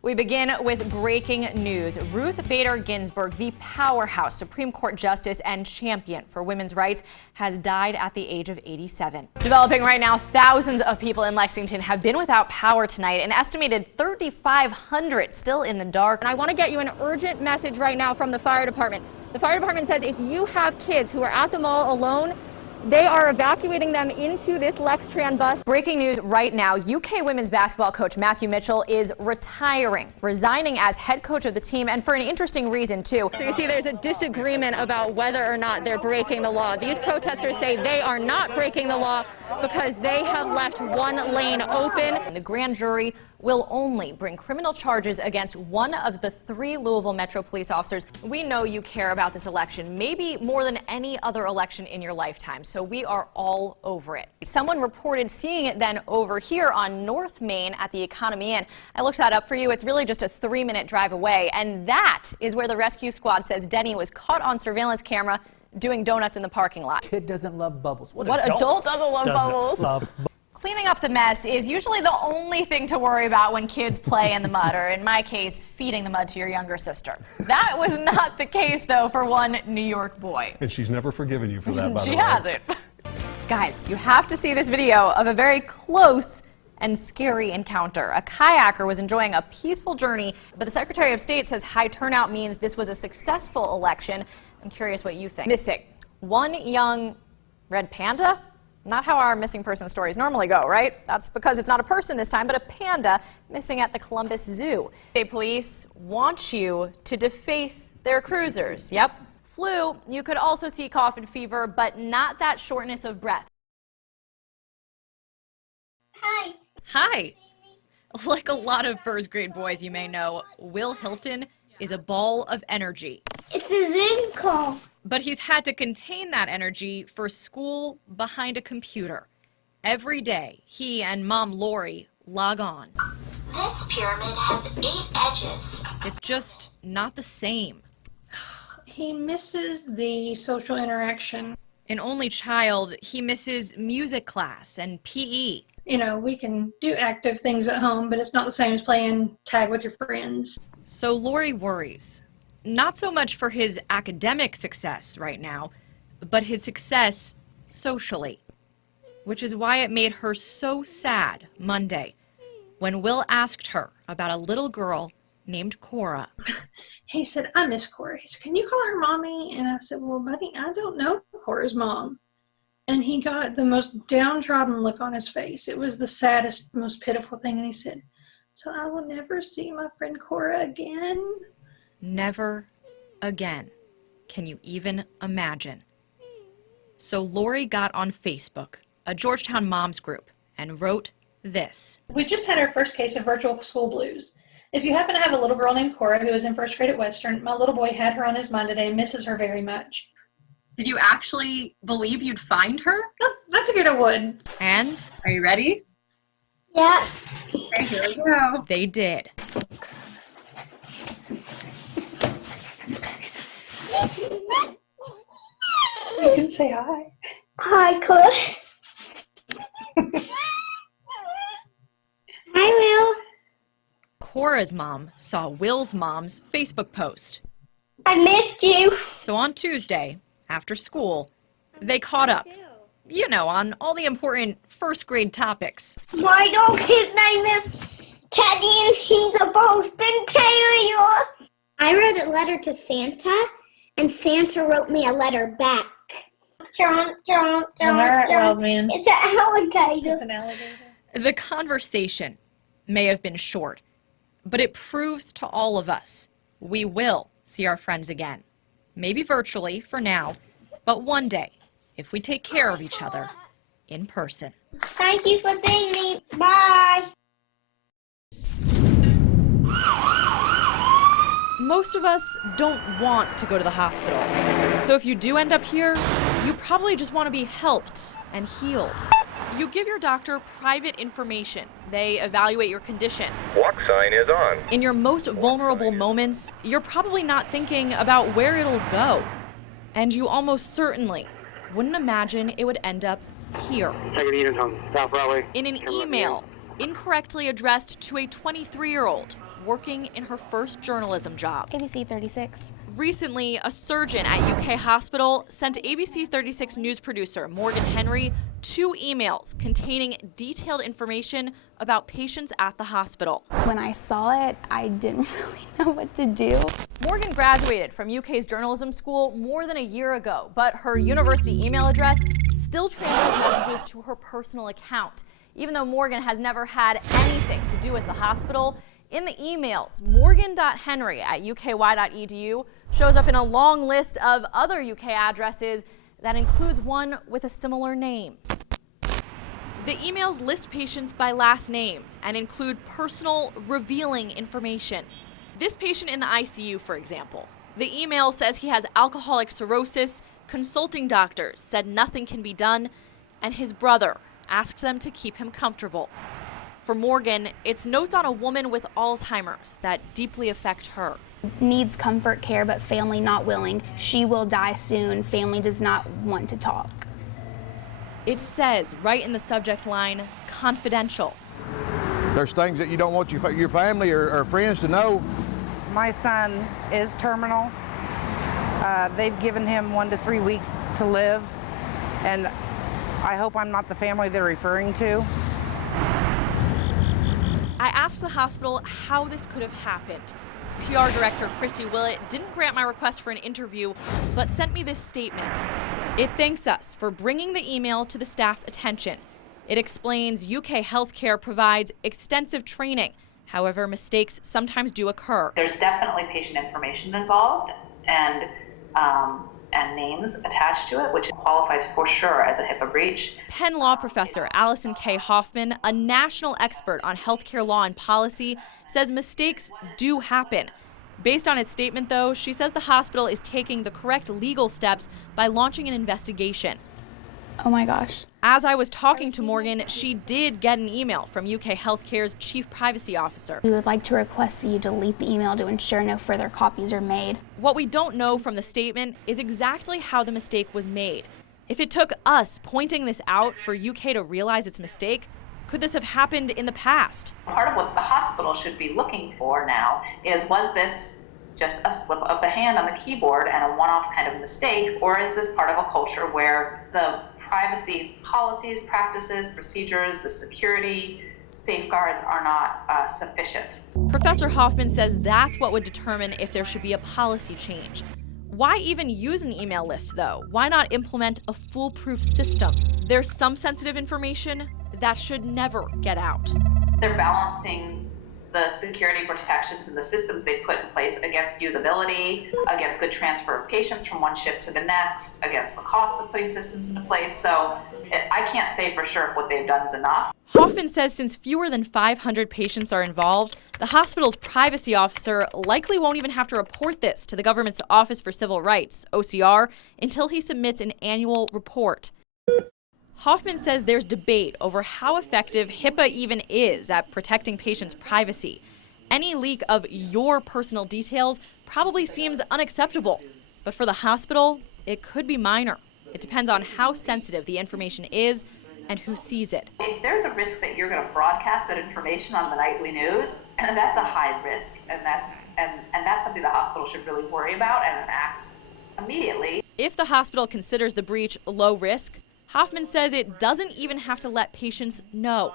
We begin with breaking news. Ruth Bader Ginsburg, the powerhouse Supreme Court justice and champion for women's rights, has died at the age of 87. Developing right now, thousands of people in Lexington have been without power tonight, an estimated 3,500 still in the dark. And I want to get you an urgent message right now from the fire department. The fire department says if you have kids who are at the mall alone, they are evacuating them into this Lextran bus. Breaking news right now, UK women's basketball coach Matthew Mitchell is resigning as head coach of the team, and for an interesting reason, too. So you see there's a disagreement about whether or not they're breaking the law. These protesters say they are not breaking the law because they have left one lane open. The grand jury will only bring criminal charges against one of the 3 Louisville Metro police officers. We know you care about this election, maybe more than any other election in your lifetime, so we are all over it. Someone reported seeing it then over here on North Main at the Economy Inn. I looked that up for you. It's really just a 3-minute drive away, and that is where the rescue squad says Denny was caught on surveillance camera doing donuts in the parking lot. Kid doesn't love bubbles. What adult doesn't love bubbles? Cleaning up the mess is usually the only thing to worry about when kids play in the mud, or in my case, feeding the mud to your younger sister. That was not the case, though, for one New York boy. And she's never forgiven you for that, by the way. She hasn't. Guys, you have to see this video of a very close and scary encounter. A kayaker was enjoying a peaceful journey, but the Secretary of State says high turnout means this was a successful election. I'm curious what you think. Missing one young red panda? Not how our missing person stories normally go, right? That's because it's not a person this time, but a panda missing at the Columbus Zoo. State police want you to deface their cruisers. Yep. Flu, you could also see cough and fever, but not that shortness of breath. Hi. Hi. Like a lot of first grade boys you may know, Will Hilton is a ball of energy. It's a Zoom call. But he's had to contain that energy for school behind a computer. Every day, he and Mom Lori log on. This pyramid has 8 edges. It's just not the same. He misses the social interaction. An only child, he misses music class and PE. You know, we can do active things at home, but it's not the same as playing tag with your friends. So Lori worries. Not so much for his academic success right now, but his success socially, which is why it made her so sad Monday when Will asked her about a little girl named Cora. He said, I miss Cora. He said, can you call her mommy? And I said, well, buddy, I don't know Cora's mom. And he got the most downtrodden look on his face. It was the saddest, most pitiful thing. And he said, so I will never see my friend Cora again? Never again. Can you even imagine? So Lori got on Facebook, a Georgetown moms group, and wrote this. We just had our first case of virtual school blues. If you happen to have a little girl named Cora who is in first grade at Western, my little boy had her on his mind today and misses her very much. Did you actually believe you'd find her? Oh, I figured I would. And, are you ready? Yeah. Okay, here we go. They did. You can say hi. Hi, Cora. Hi, Will. Cora's mom saw Will's mom's Facebook post. I missed you. So on Tuesday, after school, they caught up. You know, on all the important first grade topics. My dog, his name is Teddy, and he's a Boston Terrier. I wrote a letter to Santa, and Santa wrote me a letter back. John. Man. It's an alligator. It's an alligator. The conversation may have been short, but it proves to all of us we will see our friends again. Maybe virtually for now, but one day, if we take care of each other in person. Thank you for seeing me. Bye. Most of us don't want to go to the hospital. So if you do end up here, you probably just want to be helped and healed. You give your doctor private information. They evaluate your condition. Walk sign is on. In your most vulnerable moments, you're probably not thinking about where it'll go. And you almost certainly wouldn't imagine it would end up here. In an email incorrectly addressed to a 23-year-old working in her first journalism job. ABC 36. Recently, a surgeon at UK hospital sent ABC 36 news producer Morgan Henry 2 emails containing detailed information about patients at the hospital. When I saw it, I didn't really know what to do. Morgan graduated from UK's journalism school more than a year ago, but her university email address still transfers messages to her personal account. Even though Morgan has never had anything to do with the hospital, in the emails, morgan.henry@uky.edu shows up in a long list of other UK addresses that includes one with a similar name. The emails list patients by last name and include personal, revealing information. This patient in the ICU, for example, the email says he has alcoholic cirrhosis, consulting doctors said nothing can be done, and his brother asked them to keep him comfortable. For Morgan, it's notes on a woman with Alzheimer's that deeply affect her. Needs comfort care, but family not willing. She will die soon. Family does not want to talk. It says right in the subject line, confidential. There's things that you don't want your family or friends to know. My son is terminal. They've given him 1 to 3 weeks to live, and I hope I'm not the family they're referring to. I asked the hospital how this could have happened. PR director Christy Willett didn't grant my request for an interview, but sent me this statement. It thanks us for bringing the email to the staff's attention. It explains UK healthcare provides extensive training. However, mistakes sometimes do occur. There's definitely patient information involved and names attached to it, which qualifies for sure as a HIPAA breach. Penn Law professor Allison K. Hoffman, a national expert on healthcare law and policy, says mistakes do happen. Based on its statement, though, she says the hospital is taking the correct legal steps by launching an investigation. Oh my gosh. As I was talking to Morgan, she did get an email from UK Healthcare's chief privacy officer. We would like to request that you delete the email to ensure no further copies are made. What we don't know from the statement is exactly how the mistake was made. If it took us pointing this out for UK to realize its mistake, could this have happened in the past? Part of what the hospital should be looking for now is, was this just a slip of the hand on the keyboard and a one-off kind of mistake, or is this part of a culture where the privacy policies, practices, procedures, the security safeguards are not sufficient? Professor Hoffman says that's what would determine if there should be a policy change. Why even use an email list, though? Why not implement a foolproof system? There's some sensitive information that should never get out. They're balancing the security protections and the systems they put in place against usability, against good transfer of patients from one shift to the next, against the cost of putting systems into place. So I can't say for sure if what they've done is enough. Hoffman says since fewer than 500 patients are involved, the hospital's privacy officer likely won't even have to report this to the government's Office for Civil Rights, OCR, until he submits an annual report. Hoffman says there's debate over how effective HIPAA even is at protecting patients' privacy. Any leak of your personal details probably seems unacceptable, but for the hospital, it could be minor. It depends on how sensitive the information is and who sees it. If there's a risk that you're going to broadcast that information on the nightly news, that's a high risk, and that's something the hospital should really worry about and act immediately. If the hospital considers the breach low risk, Hoffman says it doesn't even have to let patients know.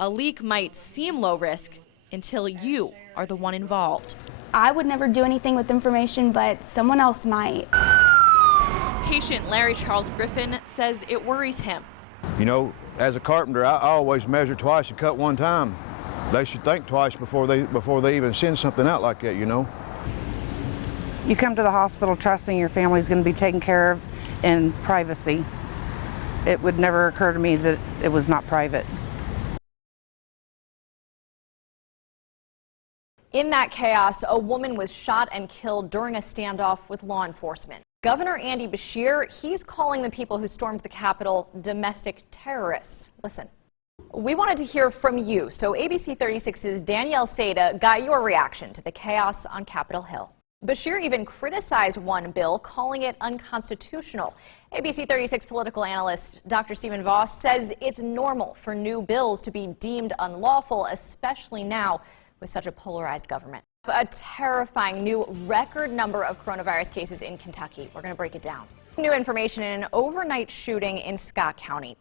A leak might seem low risk until you are the one involved. I would never do anything with information, but someone else might. Patient Larry Charles Griffin says it worries him. You know, as a carpenter, I always measure twice and cut one time. They should think twice before they even send something out like that, you know. You come to the hospital trusting your family's going to be taken care of in privacy. It would never occur to me that it was not private. In that chaos, a woman was shot and killed during a standoff with law enforcement. Governor Andy Beshear, he's calling the people who stormed the Capitol domestic terrorists. Listen. We wanted to hear from you, so ABC 36's Danielle Seda got your reaction to the chaos on Capitol Hill. Beshear even criticized one bill, calling it unconstitutional. ABC 36 political analyst Dr. Stephen Voss says it's normal for new bills to be deemed unlawful, especially now with such a polarized government. A terrifying new record number of coronavirus cases in Kentucky. We're going to break it down. New information in an overnight shooting in Scott County.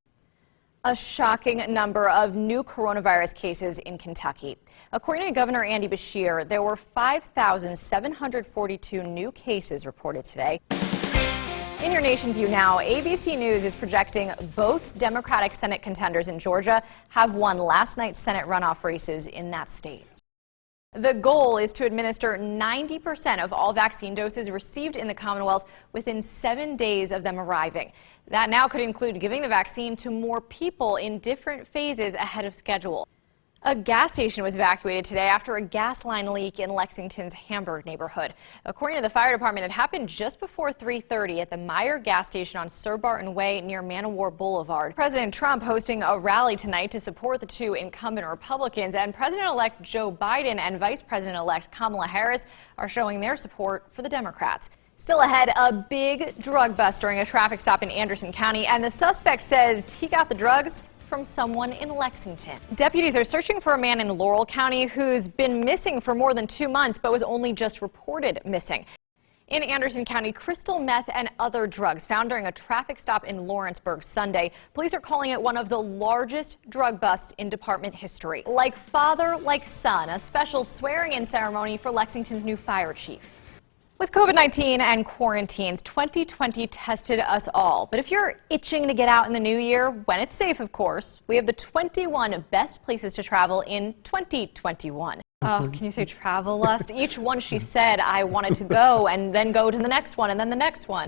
A shocking number of new coronavirus cases in Kentucky. According to Governor Andy Beshear, there were 5,742 new cases reported today. In your Nation View now, ABC News is projecting both Democratic Senate contenders in Georgia have won last night's Senate runoff races in that state. The goal is to administer 90% of all vaccine doses received in the Commonwealth within 7 days of them arriving. That now could include giving the vaccine to more people in different phases ahead of schedule. A gas station was evacuated today after a gas line leak in Lexington's Hamburg neighborhood. According to the fire department, it happened just before 3:30 at the Meyer gas station on Sir Barton Way near Man-O-War Boulevard. President Trump hosting a rally tonight to support the two incumbent Republicans, and President-elect Joe Biden and Vice President-elect Kamala Harris are showing their support for the Democrats. Still ahead, a big drug bust during a traffic stop in Anderson County, and the suspect says he got the drugs from someone in Lexington. Deputies are searching for a man in Laurel County who's been missing for more than 2 months but was only just reported missing. In Anderson County, crystal meth and other drugs found during a traffic stop in Lawrenceburg Sunday. Police are calling it one of the largest drug busts in department history. Like father, like son, a special swearing-in ceremony for Lexington's new fire chief. With COVID-19 and quarantines, 2020 tested us all. But if you're itching to get out in the new year, when it's safe, of course, we have the 21 best places to travel in 2021. Oh, can you say travel lust? Each one she said I wanted to go and then go to the next one and then the next one.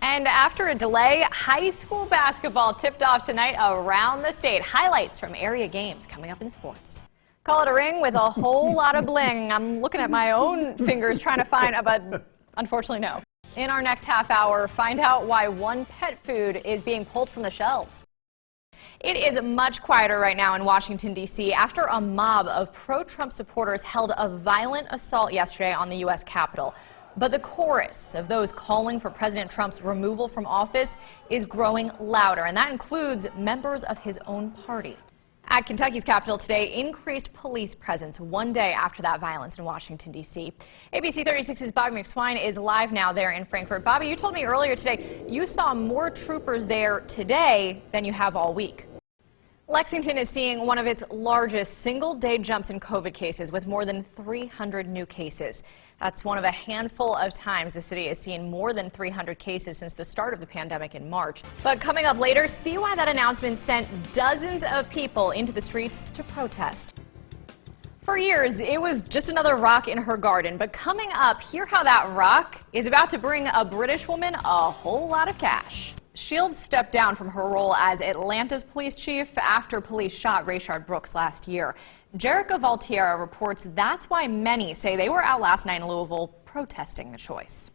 And after a delay, high school basketball tipped off tonight around the state. Highlights from area games coming up in sports. Call it a ring with a whole lot of bling. I'm looking at my own fingers trying to find, but unfortunately no. In our next half hour, find out why one pet food is being pulled from the shelves. It is much quieter right now in Washington, D.C. after a mob of pro-Trump supporters held a violent assault yesterday on the U.S. Capitol. But the chorus of those calling for President Trump's removal from office is growing louder, and that includes members of his own party. At Kentucky's Capitol today, increased police presence one day after that violence in Washington, D.C. ABC 36's Bobby McSwine is live now there in Frankfort. Bobby, you told me earlier today you saw more troopers there today than you have all week. Lexington is seeing one of its largest single-day jumps in COVID cases with more than 300 new cases. That's one of a handful of times the city has seen more than 300 cases since the start of the pandemic in March. But coming up later, see why that announcement sent dozens of people into the streets to protest. For years, it was just another rock in her garden. But coming up, hear how that rock is about to bring a British woman a whole lot of cash. Shields stepped down from her role as Atlanta's police chief after police shot Rayshard Brooks last year. Jerica Valtierra reports that's why many say they were out last night in Louisville protesting the choice.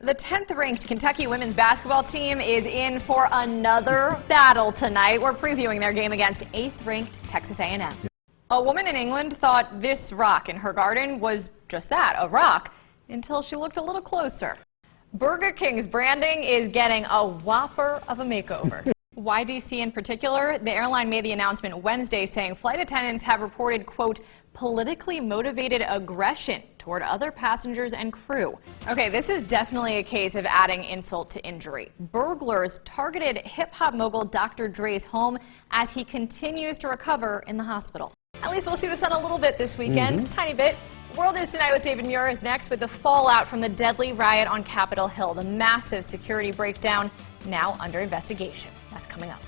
The 10th-ranked Kentucky women's basketball team is in for another battle tonight. We're previewing their game against 8th-ranked Texas A&M. A woman in England thought this rock in her garden was just that, a rock, until she looked a little closer. Burger King's branding is getting a whopper of a makeover. Why DC in particular? The airline made the announcement Wednesday saying flight attendants have reported, quote, politically motivated aggression toward other passengers and crew. Okay, this is definitely a case of adding insult to injury. Burglars targeted hip-hop mogul Dr. Dre's home as he continues to recover in the hospital. At least we'll see the sun a little bit this weekend, tiny bit. World News Tonight with David Muir is next with the fallout from the deadly riot on Capitol Hill. The massive security breakdown now under investigation. That's coming up.